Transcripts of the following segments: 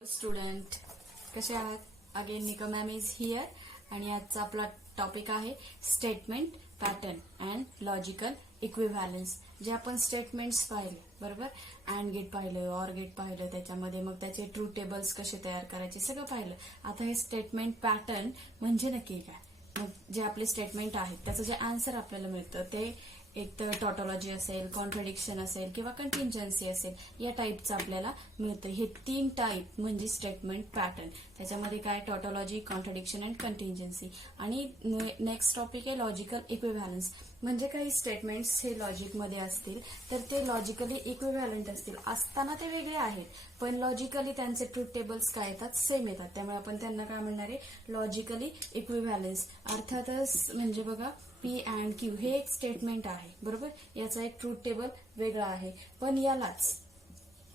Student कसे आहात? Again निका मॅम इज हियर आणि आजचा आपला टॉपिक आहे statement pattern and logical equivalence. जे आपण स्टेटमेंट्स पाहिले बरोबर, अँड गेट पाहिलं, ऑर गेट पाहिलं, त्याच्यामध्ये मग त्याचे ट्रूथ टेबल्स कसे तयार करायचे सगळं पाहिलं. आता हे स्टेटमेंट पॅटर्न म्हणजे नक्की काय? मग जे आपले स्टेटमेंट आहेत त्याचं जे आन्सर आपल्याला मिळतं ते एक तर टॉटॉलॉजी असेल, कॉन्ट्रडिक्शन असेल किंवा कंटिंजन्सी असेल, या टाईपचं आपल्याला मिळतं. हे 3 टाईप म्हणजे स्टेटमेंट पॅटर्न. त्याच्यामध्ये काय? Tautology, contradiction and contingency. आणि नेक्स्ट टॉपिक आहे लॉजिकल इक्विव्हॅलन्स. म्हणजे काही स्टेटमेंट्स हे लॉजिकमध्ये असतील तर ते लॉजिकली इक्विव्हॅलंट असताना ते वेगळे आहेत, पण लॉजिकली त्यांचे ट्रूथ टेबल्स काय येतात? सेम येतात. त्यामुळे आपण त्यांना काय म्हणणार आहे? Logically equivalence. अर्थातच म्हणजे बघा, पी अँड क्यू हे एक स्टेटमेंट आहे बरोबर, याचा एक ट्रूथ टेबल वेगळा आहे, पण यालाच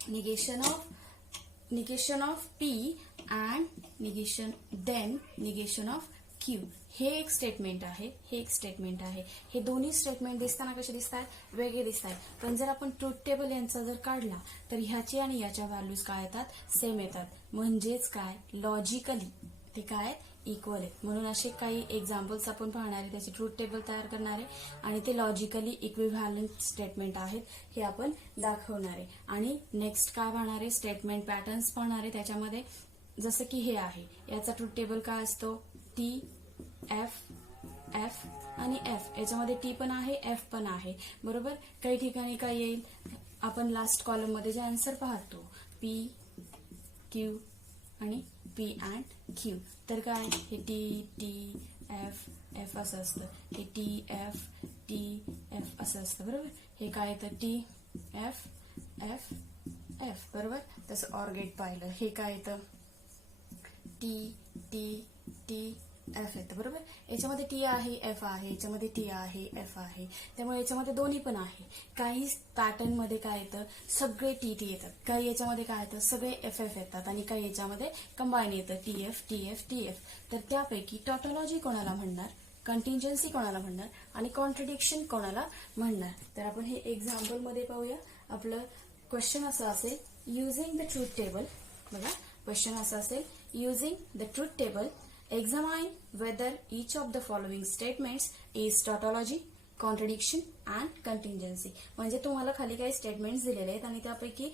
negation of P and negation of Q हे एक स्टेटमेंट आहे. हे दोन्ही स्टेटमेंट दिसताना कसे दिसतात? वेगळे दिसतात. पण जर आपण ट्रूथ टेबल यांचा जर काढला तर ह्याची आणि याच्या व्हॅल्यूज काय येतात? सेम येतात. म्हणजेच काय? लॉजिकली ते काय? इक्वल आहेत. म्हणून असे काही एक्झाम्पल्स आपण पाहणार आहे, त्याचे ट्रूथ टेबल तयार करणार आहे आणि ते लॉजिकली इक्विव्हॅलंट स्टेटमेंट आहेत हे आपण दाखवणार आहे. आणि नेक्स्ट काय पाहणार आहे? स्टेटमेंट पॅटर्न्स पाहणार आहे. त्याच्यामध्ये जसं की हे आहे, याचा ट्रूथ टेबल काय असतो? टी, एफ, एफ आणि एफ. याच्यामध्ये टी पण आहे, एफ पण आहे बरोबर. काही ठिकाणी काय येईल? आपण लास्ट कॉलम मध्ये जे आन्सर पाहतो पी, क्यू आणि पी अँड क्यू. तर काय? हे टी एफ एफ असं असतं, हे टी एफ असं असतं बरोबर. हे काय येतं? टी एफ एफ एफ बरोबर. तसं ऑर्गेट पाहिलं, हे काय येतं? टी एफ येतं बरोबर. याच्यामध्ये टी आहे, एफ आहे, याच्यामध्ये टी आहे, एफ आहे. त्यामुळे याच्यामध्ये दोन्ही पण आहे. काही पॅटर्न मध्ये काय येतं? सगळे टी येतात. काही याच्यामध्ये काय येतं? सगळे एफ येतात. आणि काही याच्यामध्ये कंबाईन येतं टी एफ. तर त्यापैकी टॉटॉलॉजी कोणाला म्हणणार, कंटिंजन्सी कोणाला म्हणणार आणि कॉन्ट्रडिक्शन कोणाला म्हणणार? तर आपण हे एक्झाम्पल मध्ये पाहूया. आपलं क्वेश्चन असं असेल, युझिंग द ट्रूथ टेबल. बघा, क्वेश्चन असं असेल, using the truth table examine whether each of the following statements is tautology, contradiction and contingency. म्हणजे तुम्हाला खाली काही स्टेटमेंट्स दिलेले आहेत आणि त्यापैकी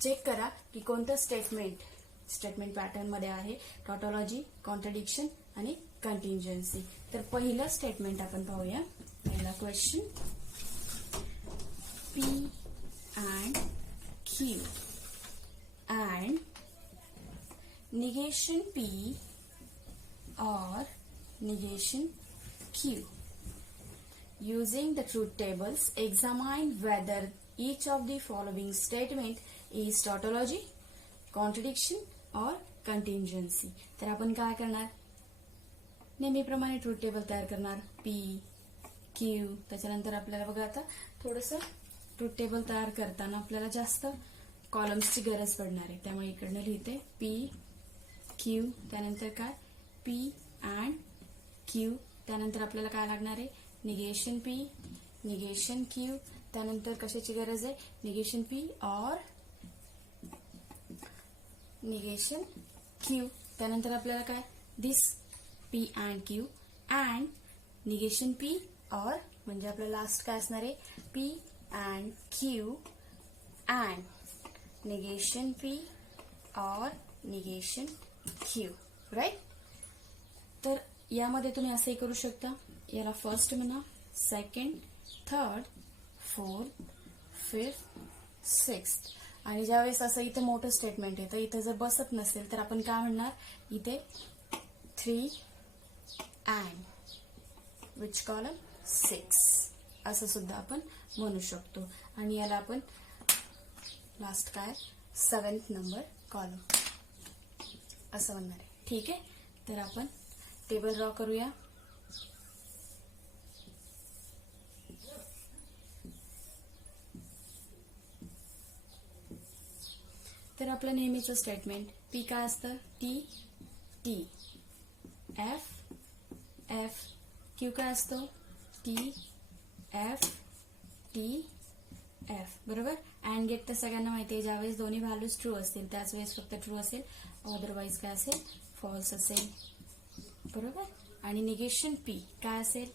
चेक करा की कोणतं स्टेटमेंट पॅटर्न मध्ये आहे, टॉटॉलॉजी, कॉन्ट्रडिक्शन आणि कंटिंजन्सी. तर पहिलं स्टेटमेंट आपण पाहूया. पहिला question, P and Q and negation P or negation Q. Using the truth tables, examine whether each of the following statement is tautology, contradiction or contingency. तर आपण काय करणार? नेहमीप्रमाणे ट्रूथ टेबल तयार करणार. P, Q. त्याच्यानंतर आपल्याला बघा, आता थोडंसं ट्रूथ टेबल तयार करताना आपल्याला जास्त कॉलम्सची गरज पडणार आहे, त्यामुळे इकडनं लिहिते पी, क्यू. त्यानंतर काय? P and Q. त्यानंतर आपल्याला काय लागणार आहे? Negation P, negation Q. त्यानंतर कशाची गरज आहे? निगेशन पी और निगेशन क्यू. त्यानंतर आपल्याला काय? This P and Q and negation P और, म्हणजे आपलं लास्ट काय असणार आहे? P and Q and negation P और निगेशन क्यू. राईट. तर यामध्ये तुम्ही असंही करू शकता, याला फर्स्ट म्हणा, second, third, fourth, fifth, sixth. आणि ज्यावेळेस असं इथे मोठं स्टेटमेंट येतं, इथे जर बसत नसेल तर आपण काय म्हणणार? इथे 3 अँड विच कॉलम? 6 असं सुद्धा आपण म्हणू शकतो. आणि याला आपण लास्ट काय? 7th नंबर कॉलम असं म्हणणार आहे. ठीक आहे. तर आपण टेबल ड्रॉ करूया. तर आपलं नेहमीचं स्टेटमेंट पी काय असतं? T F. क्यू काय असतो? T F F. बरोबर. अँड गेट तर सगळ्यांना माहिती आहे, ज्यावेळेस दोन्ही व्हॅल्यूज ट्रू असतील त्याच वेळेस फक्त ट्रू असेल, अदरवाईज काय असेल, फॉल्स असेल. बरोबर. आणि निगेशन पी काय असेल,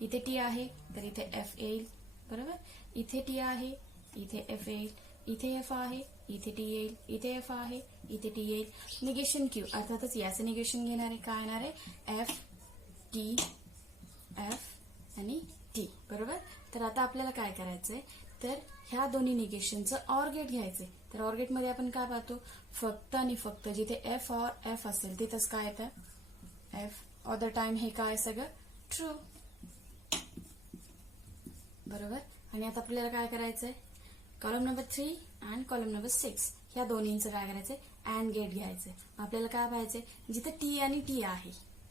इथे टी आहे तर इथे एफ येईल. बरोबर. इथे टी आहे, इथे एफ येईल. इथे एफ आहे, इथे टी येईल. इथे एफ आहे, इथे टी येईल. निगेशन क्यू अर्थातच याचं निगेशन घेणार आहे. काय येणार आहे, एफ टी एफ आणि टी. बरोबर. तर आता आपल्याला काय करायचंय, तर ह्या दोन्ही निगेशनचं ऑर गेट घ्यायचंय. तर ऑर गेट मध्ये आपण काय पाहतो, फक्त आणि फक्त जिथे एफ ऑर एफ असेल तिथंच काय येतं, एफ. ऑल द टाइम हे काय सगळं ट्रू. बरोबर. आणि आता आपल्याला काय करायचंय, कॉलम नंबर 3 आणि कॉलम नंबर 6 ह्या दोन्हींचं काय करायचंय, अँड गेट घ्यायचंय. आपल्याला काय पाहायचंय, जिथे टी आणि टी आहे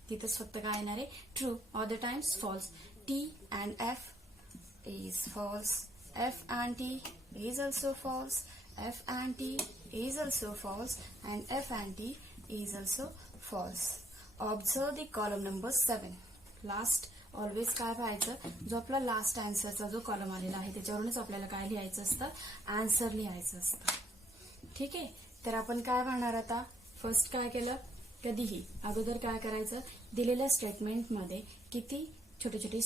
तिथंच फक्त काय येणार आहे, true. All the times false. T and F is false. F and T is also false. F and T is also false. And F and T is also false. Observe the column number 7. Last always काय पाहायचं, जो आपला last आन्सरचा जो column आलेला आहे त्याच्यावरूनच आपल्याला काय लिहायचं असतं, आन्सर लिहायचं असतं. ठीक आहे. तर आपण काय पाहणार आता, फर्स्ट काय केलं, कधीही अगोदर काय करायचं, दिलेल्या स्टेटमेंटमध्ये किती छोटे छोटे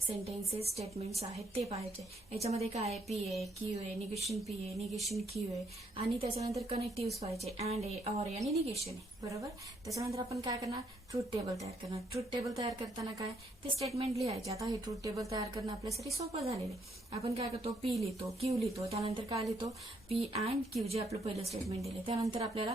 सेंटेन्सेस स्टेटमेंट्स आहेत ते पाहायचे. याच्यामध्ये काय आहे, P A, Q A, negation P A, negation Q A, आणि त्याच्यानंतर कनेक्टिव्ह पाहिजे, अँड ए, ऑर ए आणि निगेशन ए. बरोबर. त्याच्यानंतर आपण काय करणार, ट्रूथ टेबल तयार करणार. ट्रूथ टेबल तयार करताना काय, ते स्टेटमेंट लिहायचे. आता हे ट्रूथ टेबल तयार करणं आपल्यासाठी सोपं झालेलं आहे. आपण काय करतो, पी लिहितो, क्यू लिहितो, त्यानंतर काय लिहितो, पी अँड क्यू जे आपलं पहिलं स्टेटमेंट दिले. त्यानंतर आपल्याला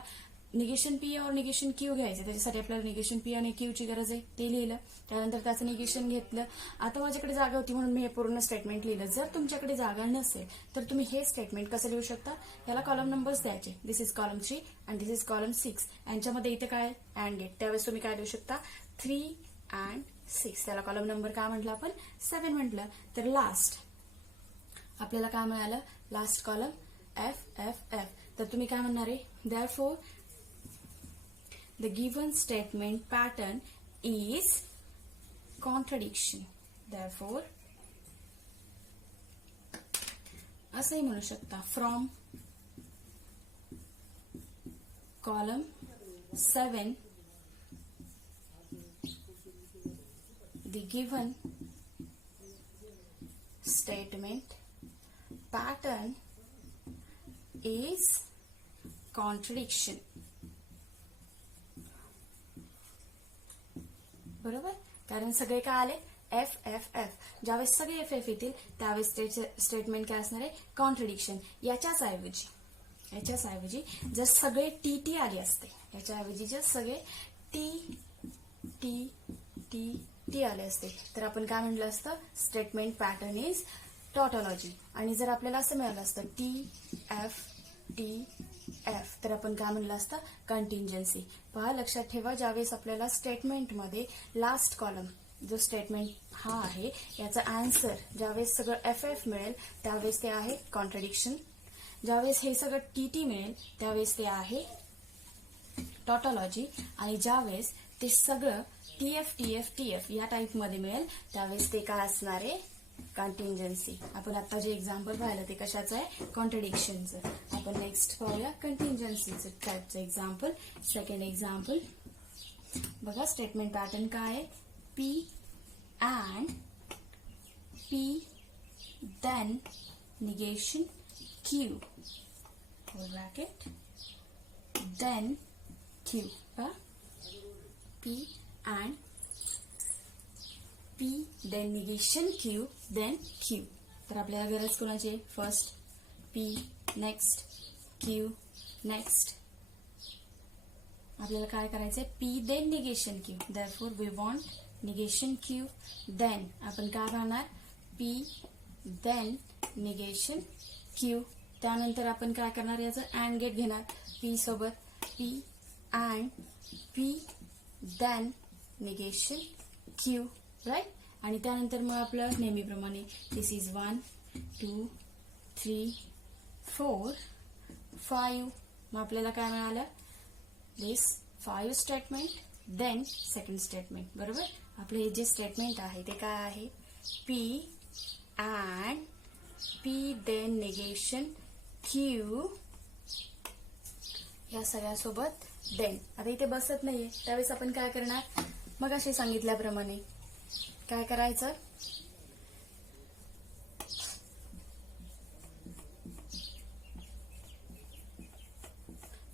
निगेशन पी और निगेशन क्यू घ्यायचं. त्याच्यासाठी आपल्याला निगेशन पी आणि क्यू ची गरज आहे, ते लिहिलं. त्यानंतर त्याचं निगेशन घेतलं. आता माझ्याकडे जागा होती म्हणून मी हे पूर्ण स्टेटमेंट लिहिलं. जर तुमच्याकडे जागा नसेल तर तुम्ही हे स्टेटमेंट कसं लिहू शकता, याला कॉलम नंबर्स द्यायचे. This is column 3 and this is column 6. यांच्यामध्ये इथे काय अँड गेट, त्यावेळेस तुम्ही काय लिहू शकता, 3 अँड 6. त्याला कॉलम नंबर काय म्हटलं आपण, 7 म्हटलं. तर लास्ट आपल्याला काय मिळालं, last column F F F. तर तुम्ही काय म्हणणार आहे, therefore the given statement pattern is contradiction. Therefore, असंही म्हणू शकता, from column 7 the given statement pattern is contradiction. बरोबर. कारण सगळे काय आले, एफ एफ एफ. ज्यावेळेस सगळे एफ एफ येतील त्यावेळेस स्टेटमेंट काय असणार आहे, कॉन्ट्रडिक्शन. याच्याच ऐवजी जर सगळे टी टी आले असते, याच्याऐवजी जर सगळे टी टी टी टी आले असते तर आपण काय म्हटलं असतं, स्टेटमेंट पॅटर्न इज टॉटॉलॉजी. आणि जर आपल्याला असं मिळालं असतं टी एफ तर आपण काय म्हणलं असतं, कंटिंजन्सी. पहा, लक्षात ठेवा, ज्यावेळेस आपल्याला स्टेटमेंटमध्ये लास्ट कॉलम जो स्टेटमेंट हा आहे याचा आन्सर ज्यावेळेस सगळं एफ एफ मिळेल त्यावेळेस ते आहे कॉन्ट्रडिक्शन. ज्यावेळेस हे सगळं टी टी मिळेल त्यावेळेस ते आहे टॉटॉलॉजी. आणि ज्यावेळेस ते सगळं टी एफ या टाईपमध्ये मिळेल त्यावेळेस ते काय असणार आहे, कंटिंजन्सी. आपण आता जे एक्झाम्पल पाहिलं ते कशाचं आहे, कॉन्ट्रडिक्शनचं. आपण नेक्स्ट पाहूया कंटिंजन्सीचं टाईपचं एक्झाम्पल. सेकंड एक्झाम्पल बघा, स्टेटमेंट पॅटर्न काय आहे, P and P then negation Q bracket then Q. P and P then negation Q then Q. तर आपल्याला गरज कोणाची आहे, first P next Q next. आपल्याला काय करायचंय, P then negation Q. therefore we want negation Q then आपण काय पाहणार, P then negation Q. त्यानंतर आपण काय करणार, याचं अँड गेट घेणार. P सोबत P and P then negation Q. Right. आणि त्यानंतर मग आपलं नेहमीप्रमाणे दिस इज 1 2 3 4 5. मग आपल्याला काय मिळालं, this 5 statement then second statement. बरोबर. आपलं हे जे स्टेटमेंट आहे ते काय आहे, P and P then negation Q या सगळ्यासोबत देन. आता इथे बसत नाहीये त्यावेळेस आपण काय करणार, मग असे सांगितल्याप्रमाणे काय करायचं,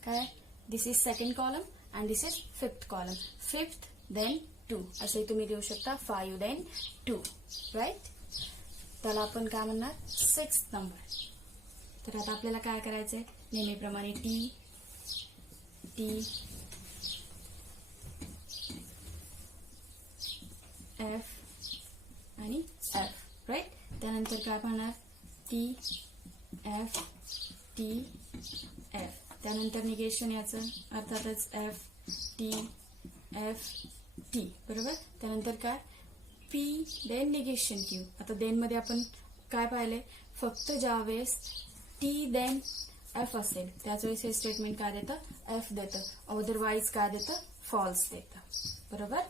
काय, this is second column and this is fifth column. Fifth then 2 असे तुम्ही देऊ शकता. 5 देन 2 राईट. त्याला आपण काय म्हणणार, 6th नंबर. तर आता आपल्याला काय करायचंय, नेहमीप्रमाणे टी एफ आणि एफ राईट. त्यानंतर काय पाहणार, टी एफ टी एफ. त्यानंतर निगेशन याचं अर्थातच एफ टी बरोबर. त्यानंतर काय, पी देन निगेशन क्यू. आता देन मध्ये आपण काय पाहिलंय, फक्त ज्यावेळेस टी देन एफ असेल त्याच वेळेस हे स्टेटमेंट काय देतं, एफ देतं. अदरवाईज काय देतं, फॉल्स देतं. बरोबर,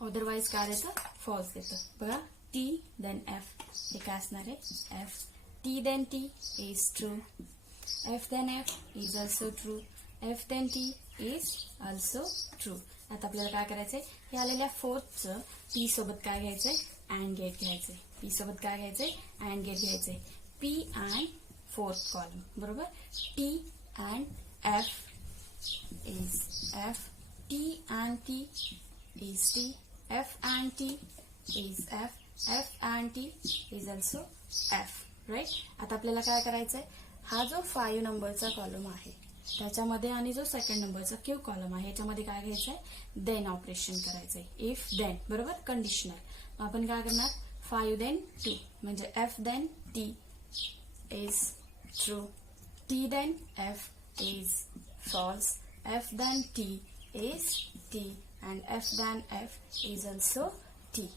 अदरवाईज काय देतं, फॉल्स देतं. बघा, टी देन एफ हे काय असणार आहे, F. T then T is true. F then F is also true. F then T is also true. आता आपल्याला काय करायचंय, हे आलेल्या फोर्थचं पी सोबत काय घ्यायचंय, अँड गेट घ्यायचंय. पी सोबत काय घ्यायचंय, अँड गेट घ्यायचंय. पी अँड फोर्थ कॉलम बरोबर. T and F is F. T and T is T. F and T is F. F and T is also F right. आता आपल्याला काय करायचंय, हा जो 5 नंबरचा कॉलम आहे त्याच्यामध्ये आणि जो सेकंड नंबरचा क्यू कॉलम आहे याच्यामध्ये काय घ्यायचंय, देन ऑपरेशन करायचंय. इफ देन बरोबर, कंडिशनल. मग आपण काय करणार, 5 देन 2 म्हणजे F then T is true. T then F is false. F then T is T and F then F is also T.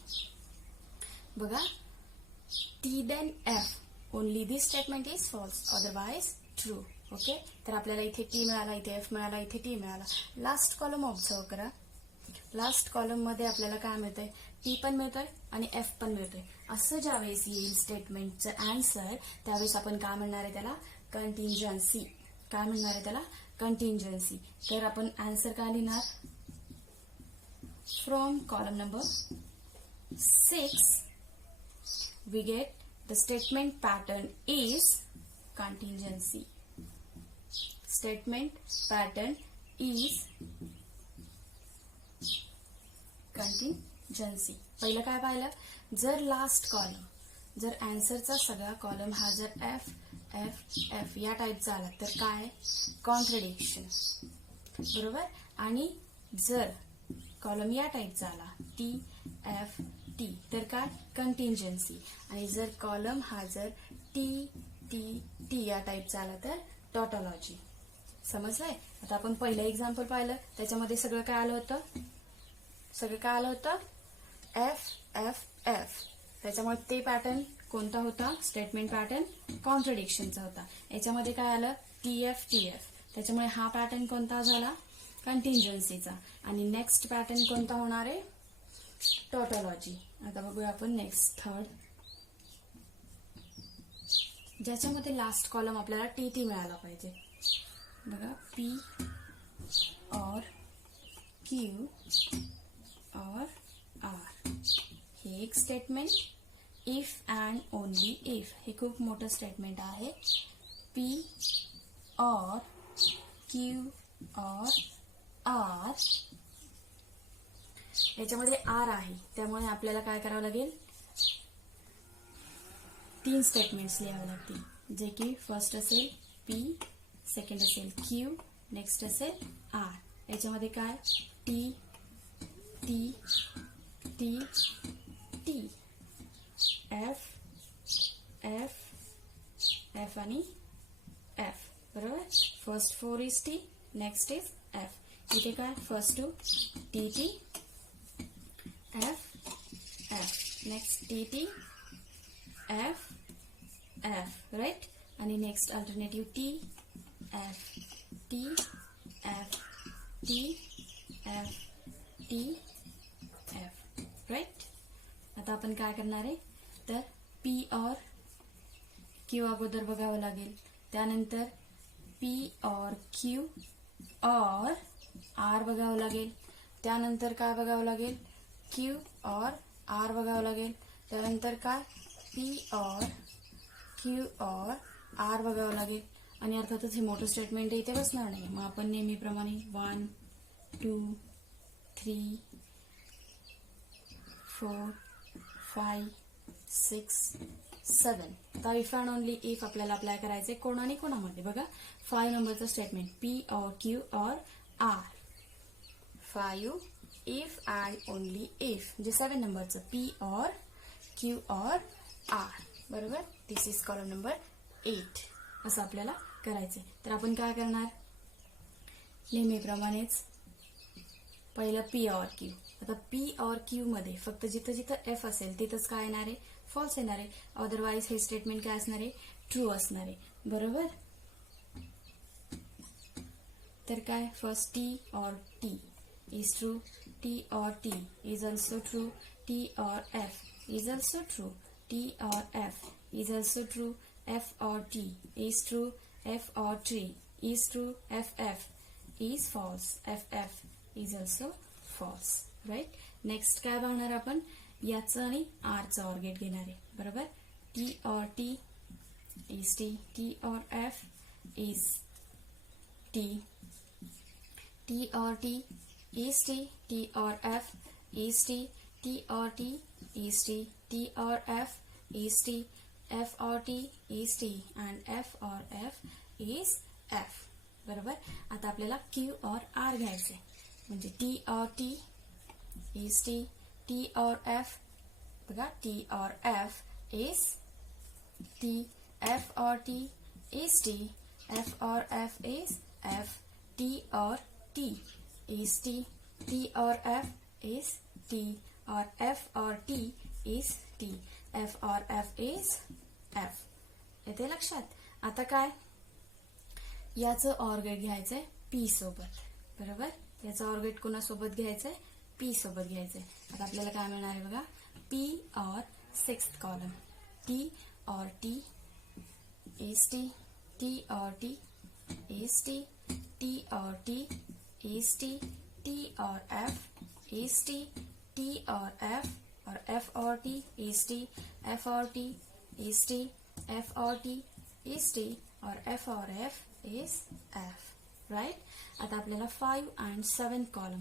बघा, T then F only this statement is false, otherwise true. Okay, तर आपल्याला इथे T मिळाला, इथे F मिळाला, इथे T मिळाला. Last column observe करा. लास्ट कॉलम मध्ये आपल्याला काय मिळतंय, टी पण मिळतोय आणि एफ पण मिळतोय. असं ज्यावेळेस येईल स्टेटमेंटचं आन्सर त्यावेळेस आपण काय म्हणणार आहे त्याला, कंटिंजन्सी. काय म्हणणार आहे त्याला, कंटिंजन्सी. तर आपण आन्सर काय लिहिणार, from column number 6 we get the statement pattern is contingency. Statement pattern is contingency. पहिलं काय पाहिलं, जर लास्ट कॉलम, जर आन्सरचा सगळा कॉलम हा जर एफ एफ एफ या टाईपचा आला तर काय, कॉन्ट्रडिक्शन बरोबर. आणि जर कॉलम या टाईपचा आला, टी एफ टी, तर काय, कंटिंजन्सी. आणि जर कॉलम हा जर टी टी टी या टाईपचा आला तर टॉटॉलॉजी. समजलंय. आता आपण पहिलं एक्झाम्पल पाहिलं त्याच्यामध्ये सगळं काय आलं होतं, एफ एफ एफ. त्याच्यामुळे ते पॅटर्न कोणता होता, स्टेटमेंट पॅटर्न कॉन्ट्रडिक्शनचा होता. याच्यामध्ये काय आलं, टी एफ टी एफ. त्याच्यामुळे हा पॅटर्न कोणता झाला, कंटिंजन्सीचा. आणि नेक्स्ट पॅटर्न कोणता होणार आहे, टॉटॉलॉजी. आता बघूया आपण नेक्स्ट थर्ड, ज्याच्यामध्ये लास्ट कॉलम आपल्याला टी टी मिळाला पाहिजे. बघा, P or Q or R हे एक statement. If and only if हे खूप मोठं स्टेटमेंट आहे. P or Q or R, याच्यामध्ये आर आहे त्यामुळे आपल्याला काय करावं लागेल, 3 स्टेटमेंट्स लिहावे लागतील. जे की फर्स्ट असेल पी, सेकंड असेल क्यू, नेक्स्ट असेल आर. याच्यामध्ये काय, T T T T, F F F आणि एफ बरोबर. First 4 is T, next is F. इथे काय, first 2 T T F F, next T T F F right. आणि next alternative T F T F T F T F right. आता आपण काय करणार आहे, तर पी और क्यू अगोदर बघावं लागेल, त्यानंतर P or Q or R बघावं लागेल, त्यानंतर काय बघावं लागेल, क्यू और आर बघावं लागेल, त्यानंतर काय P or Q or R बघावं लागेल. आणि अर्थातच हे मोठं स्टेटमेंट इथे बसणार नाही. मग आपण नेहमीप्रमाणे 1 2 3 4 5 6 7. आता इफ अँड ओनली इफ आपल्याला अप्लाय करायचे कोण आणि कोणामध्ये. बघा 5 नंबरचं statement P or Q or R. 5 if and only if म्हणजे 7 नंबरचं P or Q or R. बरोबर. This is column number 8. असं आपल्याला करायचंय. तर आपण काय करणार, नेहमीप्रमाणेच पहिलं पी और क्यू. आता पी और क्यू मध्ये फक्त जिथं जिथं एफ असेल तिथंच काय येणार आहे, फॉल्स येणार आहे. अदरवाईज हे स्टेटमेंट काय असणार आहे, ट्रू असणार आहे. बरोबर. तर काय फर्स्ट टी और टी इज ट्रू, टी और T is also true, T और F is also true, T और F is also true, F or T is true, F or T is true, FF is false, FF is also false, right? Next काय बघणार आपण, याचं आणि R चं OR gate घेणार आहे. बरोबर. T or T is T, T or F is T, T or T is T, T or F is T, T or T is T, T or F is T, F or T is T and F or F is F. बरोबर. आता आपल्याला Q और R घ्यायचे म्हणजे T or T is T, T or F. बघा T or F is T, F or T is T, F or F is F, T or T is T, T or F is T or F or T is T, F or F is F. येते लक्षात. आता काय, याचं or gate घ्यायचंय P सोबत. बरोबर. याचं or gate कोणासोबत घ्यायचंय, पी सोबत घ्यायचंय. आता आपल्याला काय मिळणार आहे बघा, पी और 6th कॉलम, टी और टी इज टी, टी और टी इज टी, टी और टी इज टी, टी और एफ इज टी, टी और एफ और टी इज टी, एफ और T is T, F or T is T और F or F is F. Right? आता आपल्याला 5 and 7 column,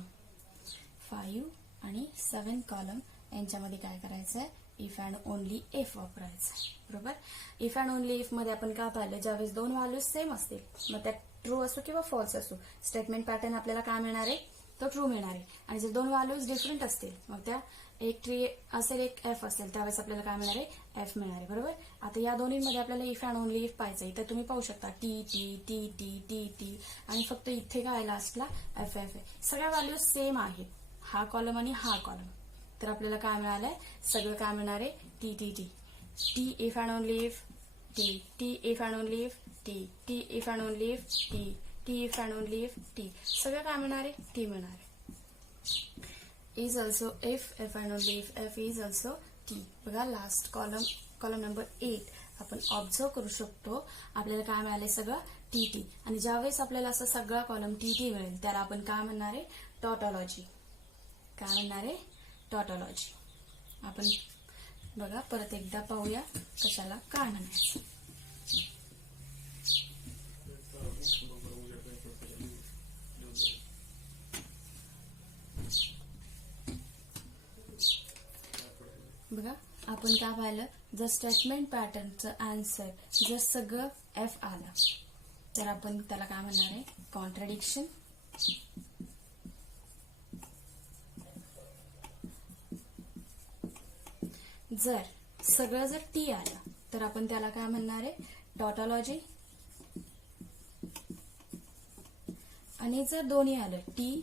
5 आणि 7 column यांच्यामध्ये काय करायचंय, इफ अँड ओनली इफ वापरायचं. बरोबर. इफ अँड ओनली इफ मध्ये आपण काय पाहिलं, ज्यावेळेस दोन व्हॅल्यूज सेम असतील, मग त्यात ट्रू असो किंवा फॉल्स असो, स्टेटमेंट पॅटर्न आपल्याला काय मिळणार आहे, तो ट्रू मिळणार आहे. आणि जर दोन व्हॅल्यूज डिफरंट असतील, मग त्या एक ट्री असेल एक एफ असेल, त्यावेळेस आपल्याला काय मिळणार आहे, एफ मिळणार आहे. बरोबर. आता या दोन्हीमध्ये आपल्याला इफ अँड ओनली इफ पाहिजे. इथे तुम्ही पाहू शकता T T T T T T आणि फक्त इथे काय लास्टला एफ एफ आहे. सगळ्या व्हॅल्यूज सेम आहेत, हा कॉलम आणि हा कॉलम. तर आपल्याला काय मिळालंय, सगळं काय मिळणार आहे, T T T, T if and only if T, T if and only if T, T if and only if T, T if and only if T. सगळं काय मिळणार आहे, टी मिळणार आहे. is also if and only if f is also t. बघा last column number 8 आपण observe करू शकतो. आपल्याला काय मिळाले, सगळं टी टी. आणि ज्यावेळेस आपल्याला असं सगळा कॉलम टी टी मिळेल, त्याला आपण काय म्हणणार आहे, टॉटॉलॉजी. काय म्हणणार आहे, टॉटॉलॉजी. आपण बघा परत एकदा पाहूया कशाला काय म्हणायचं. बघा आपण काय पाहिलं, जर स्टेटमेंट पॅटर्नचं आन्सर जर सगळं एफ आलं, तर आपण त्याला काय म्हणणार आहे, कॉन्ट्रडिक्शन. जर सगळं जर टी आलं, तर आपण त्याला काय म्हणणार आहे, टॉटॉलॉजी. आणि जर दोन्ही आलं, टी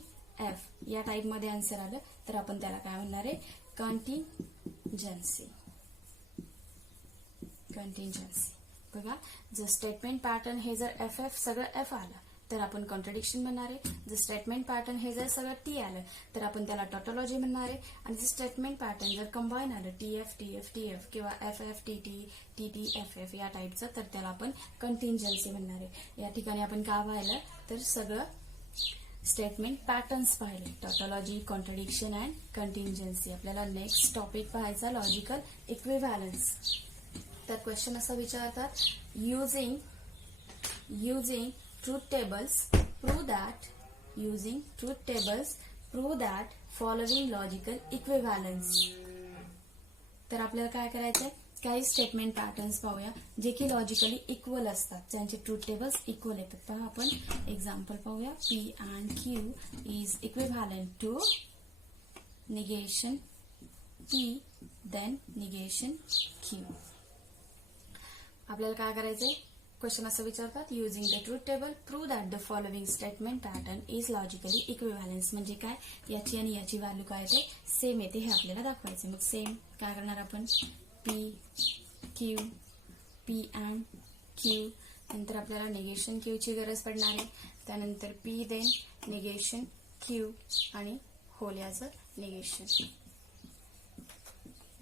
एफ या टाइप मध्ये आन्सर आलं, तर आपण त्याला काय म्हणणार आहे, कंटिंजन्सी. कंटिंजन्सी. बघा जर स्टेटमेंट पॅटर्न हे जर एफ एफ सगळं एफ आलं, तर आपण कॉन्ट्रडिक्शन म्हणणार आहे. जर स्टेटमेंट पॅटर्न हे जर सगळं टी आलं तर आपण त्याला टॉटॉलॉजी म्हणणार आहे. आणि जर स्टेटमेंट पॅटर्न जर कंबाईन आलं TF TF TF किंवा FF TT TT FF या टाईपचं तर त्याला आपण कंटिंजन्सी म्हणणार आहे. या ठिकाणी आपण काय पाहिलं तर सगळं स्टेटमेंट पॅटर्न्स पाहिले, टॉटॉलॉजी, कॉन्ट्रडिक्शन अँड कंटिंजन्सी. आपल्याला नेक्स्ट टॉपिक पाहायचा लॉजिकल इक्विव्हॅलन्स. तर क्वेश्चन असं विचारतात, using truth tables prove that following logical equivalence. तर आपल्याला काय करायचंय, काही स्टेटमेंट पॅटर्न्स पाहूया जे की लॉजिकली इक्वल असतात, ज्यांचे ट्रूथ टेबल्स इक्वल येतात. पहा आपण एक्झाम्पल पाहूया. P and Q is equivalent to negation P then negation Q. आपल्याला काय करायचंय, क्वेश्चन असं विचारतात, using the truth table prove that the following statement pattern is logically equivalence. म्हणजे काय, याची आणि याची व्हॅल्यू काय येते, सेम येते हे आपल्याला दाखवायचं. मग सेम काय करणार आपण, P अँड Q, नंतर आपल्याला निगेशन Q ची गरज पडणार आहे. त्यानंतर P देन निगेशन Q आणि होल याचं निगेशन.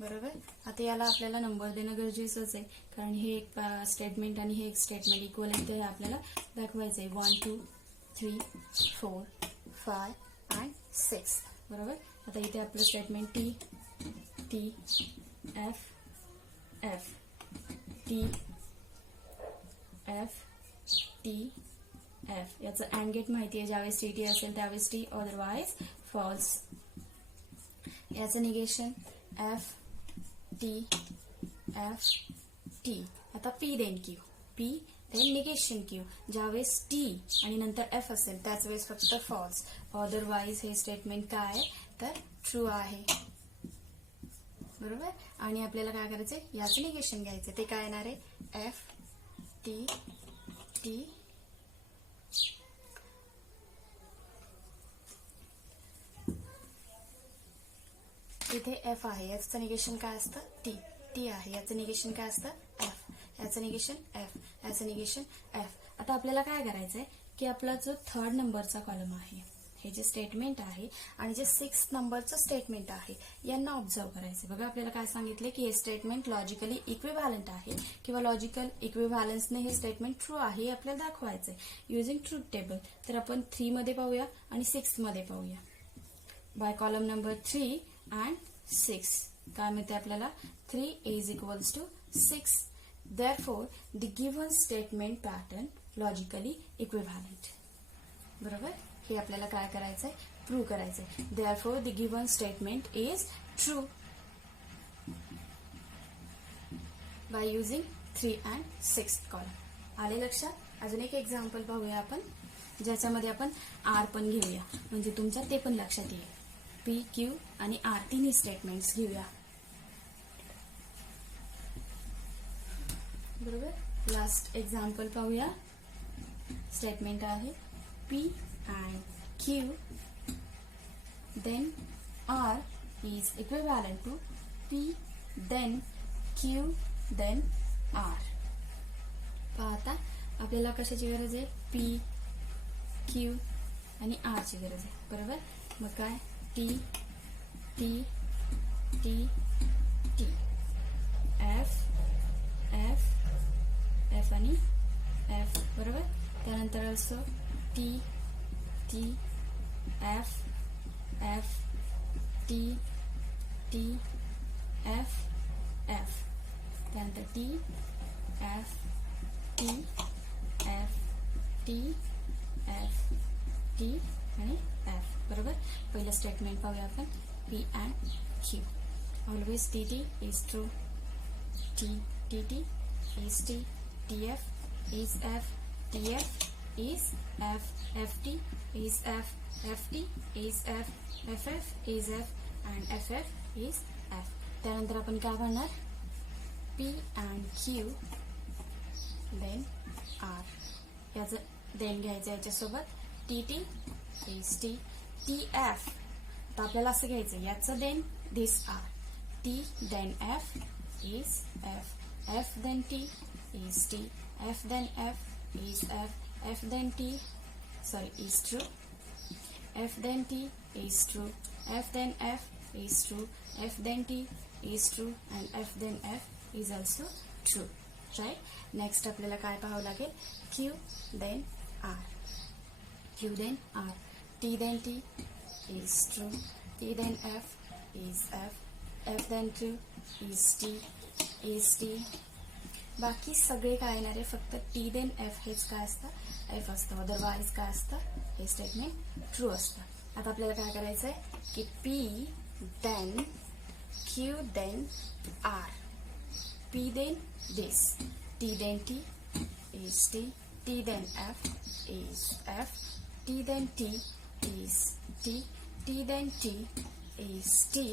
बरोबर. आता याला आपल्याला नंबर देणं गरजेचंच आहे, कारण हे एक स्टेटमेंट आणि हे एक स्टेटमेंट इक्वल आहे, तर आपल्याला दाखवायचं आहे 1 2 3 4 5 अँड 6. बरोबर. आता इथे आपलं statement T F F T F T F याचं अँड गेट माहिती आहे, ज्यावेळेस TT असेल त्यावेळेस T, अदरवाइज फॉल्स. याचं negation F T F T. आता P देन निगेशन Q, ज्यावेळेस T आणि नंतर F असेल त्याच वेळेस फक्त फॉल्स, अदरवाइज हे स्टेटमेंट काय आहे तर ट्रू आहे. बरोबर. आणि आपल्याला काय करायचंय, याचं निगेशन घ्यायचं, ते काय येणार आहे, F T T इथे F आहे, F चं निगेशन काय असतं, T आहे, याचं निगेशन काय असतं, F, याचं निगेशन F, याचं निगेशन F. आता आपल्याला काय करायचंय की आपला जो 3rd नंबरचा कॉलम आहे, हे जे स्टेटमेंट आहे आणि जे 6th नंबरचं स्टेटमेंट आहे, यांना ऑब्झर्व करायचं. बघा आपल्याला काय सांगितले की हे स्टेटमेंट लॉजिकली इक्विव्हॅलंट आहे किंवा लॉजिकल इक्विव्हॅलन्सने हे स्टेटमेंट ट्रू आहे हे आपल्याला दाखवायचंय युझिंग ट्रूथ टेबल. तर आपण 3 मध्ये पाहूया आणि 6 मध्ये पाहूया. बाय कॉलम नंबर 3 and 6 काय मिळते आपल्याला, 3 is equals to 6. Therefore, the given statement pattern logically equivalent. बरोबर. हे आपल्याला काय करायचंय, प्रूव्ह करायचंय. Therefore, the given statement is true by using 3 and 6 column. आले लक्षात. अजून एक एक्झाम्पल पाहूया आपण, ज्याच्यामध्ये आपण R पण घेऊया, म्हणजे तुमच्या ते पण लक्षात येईल. P Q आणि R तिन्ही स्टेटमेंट्स घेऊया. बरोबर. लास्ट एक्झाम्पल पाहूया. स्टेटमेंट आहे P and Q then R is equivalent to P then Q then R. पहा आता आपल्याला कशाची गरज आहे, P Q आणि R ची गरज आहे. बरोबर. मग काय, T T T T F F F आणि F. बरोबर. त्यानंतर also T T F F T T F F. त्यानंतर T F T F T F T आणि F. बरोबर. पहिलं स्टेटमेंट पाहूया आपण, P and Q. Always TT is true, TT is T, TF is F, TF is F, FT is F, FT is F, FF is F and FF is F. त्यानंतर आपण काय म्हणणार, P and Q then R. याचं then घ्यायचं याच्यासोबत, TT is T, TF. तर आपल्याला असं घ्यायचं, याचं then this R, T then F is F, F then T is T, F then F is F, F then T is true. F then T is true. F then F is true. F then T is true. And F then F is also true. Right? Next आपल्याला काय पाहावं लागेल? Q then R. Q then R. T then T is true. T then F is F. F then Q is T. is T. बाकी सगळे काय येणार आहे? फक्त T then F हेच काय असतं? F असतं. अदरवाईज काय असतं? हे स्टेटमेंट ट्रू असतं. आता आपल्याला काय करायचंय की P then Q then R. P then this. T then T is T. T then F is F. T then T is T. T then T is T.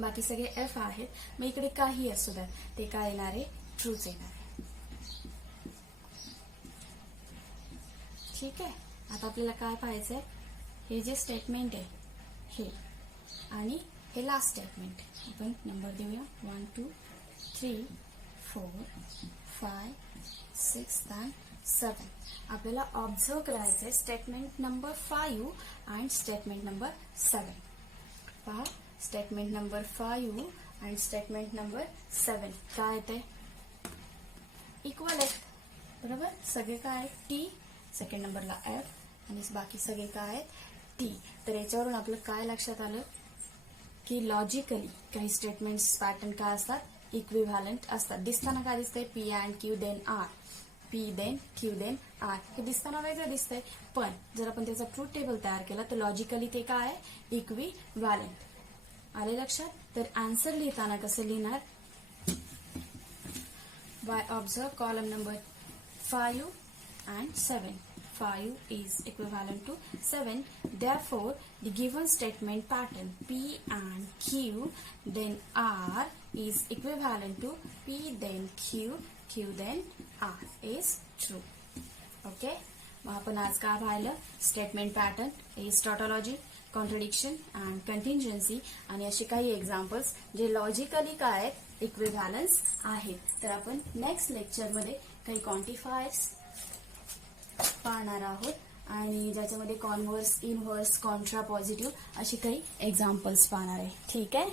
बाकी सगळे F आहेत. मग इकडे काही असू द्या ते काय येणार आहे? ट्रूच येणार आहे. ठीक आहे. आता आपल्याला काय पाहायचंय? हे जे स्टेटमेंट आहे हे आणि हे लास्ट स्टेटमेंट. आपण नंबर देऊया 1 2 3 4 5 6 and 7. आपल्याला ऑब्झर्व करायचंय स्टेटमेंट नंबर 5 आणि स्टेटमेंट नंबर 7. पहा, स्टेटमेंट नंबर 5 आणि स्टेटमेंट नंबर 7 काय येते? इक्वल आहेत. बरोबर. सगळे काय आहेत? टी. सेकंड नंबरला एफ आणि बाकी सगळे काय आहेत? टी. तर याच्यावरून आपलं काय लक्षात आलं की लॉजिकली काही स्टेटमेंट्स पॅटर्न काय असतात? इक्विव्हॅलंट असतात. दिसताना काय दिसतंय? P and Q then R. P then Q then R. हे दिसताना वेगळं दिसतंय, पण जर आपण त्याचा ट्रूथ टेबल तयार केला तर लॉजिकली ते काय आहे? इक्विव्हॅलंट. आले लक्षात? तर आन्सर लिहिताना कसं लिहिणार? By observe column number 5 and 7. 5 is equivalent to 7. Therefore, the given statement pattern P and Q then R is equivalent to P then Q, Q then R is true. Okay? मग आपण आज काय पाहिलं? Statement pattern is tautology, contradiction and contingency आणि असे काही examples जे logically काय आहेत? इक्विव्हॅलन्स आहेत. तर आपण नेक्स्ट लेक्चरमध्ये काही क्वांटिफायर्स पाहणार आहोत आणि ज्याच्यामध्ये कॉन्व्हर्स, इनव्हर्स, कॉन्ट्रा पॉझिटिव्ह अशी काही एक्झाम्पल्स पाहणार आहे. ठीक आहे.